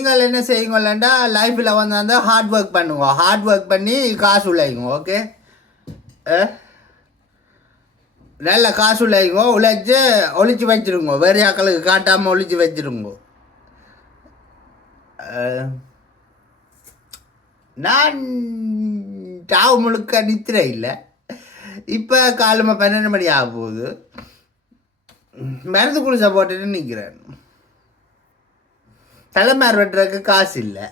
நீங்கள் என்ன செய்யுங்களா லைஃப்பில் வந்து ஹார்ட் ஒர்க் பண்ணுங்க, ஹார்ட் ஒர்க் பண்ணி காசு உழைங்க. ஓகே, நல்ல காசு உழைங்க, உழைச்சி ஒழிச்சு வச்சிருங்க, வேறு ஆக்களுக்கு காட்டாமல் ஒழிச்சு வச்சிருங்க. நான் டாவு முழுக்க நித்திர இல்லை, இப்போ காலமாக 12 மணி ஆக போகுது, மருந்து குளிசை போட்டுட்டு நிற்கிறேன். தலைமார் வெட்டுறதுக்கு காசு இல்லை.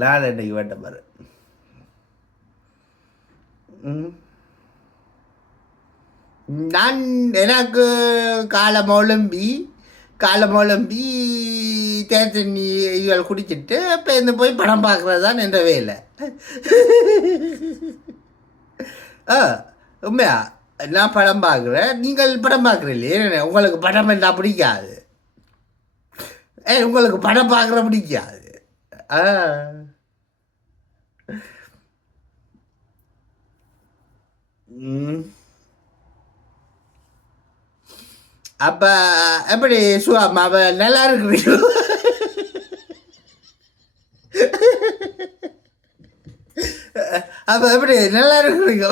நான் இன்னைக்கு வெட்ட பாரு. நான் எனக்கு காலமோலம்பி தேத்தண்ணி இதுகள் குடிச்சிட்டு இப்போ இந்த போய் படம் பார்க்குறது தான் என்ற வேலை. உண்மையா நான் படம் பார்க்குறேன், நீங்கள் படம் பார்க்குறீங்களே, உங்களுக்கு படம் என்ன பிடிக்காது, உங்களுக்கு படம் பார்க்குற பிடிக்காது. அப்போ எப்படி சுவாமா நல்லா இருக்கிறீங்களோ? அப்போ எப்படி நல்லா இருக்கிறீங்க?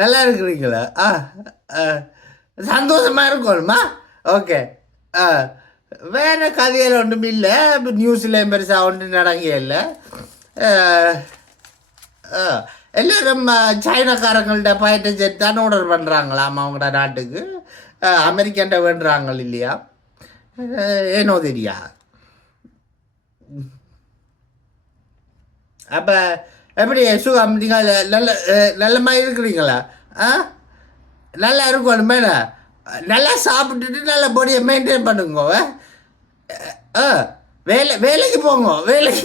நல்லா இருக்கிறீங்களா? சந்தோஷமாக இருக்கணுமா? ஓகே, வேறு கதையில் ஒன்றும் இல்லை, இப்போ நியூஸில் பெருசாக ஒன்றும் நடங்க இல்லை. எல்லோரும் சைனாக்காரங்கள்ட்ட பயத்தை சேர்த்து தான் ஆர்டர் பண்ணுறாங்களாம் அவங்களோட நாட்டுக்கு, அமெரிக்கன்ட்ட வேண்டுறாங்க இல்லையா, ஏனோ தெரியா. அப்போ எப்படி சுகம், நீங்கள் நல்ல மாதிரி இருக்கிறீங்களா? நல்லா இருக்கணும் மேலே, நல்லா சாப்பிட்டுட்டு நல்ல பாடியை மெயின்டைன் பண்ணுங்க. வேலைக்கு போங்க, வேலைக்கு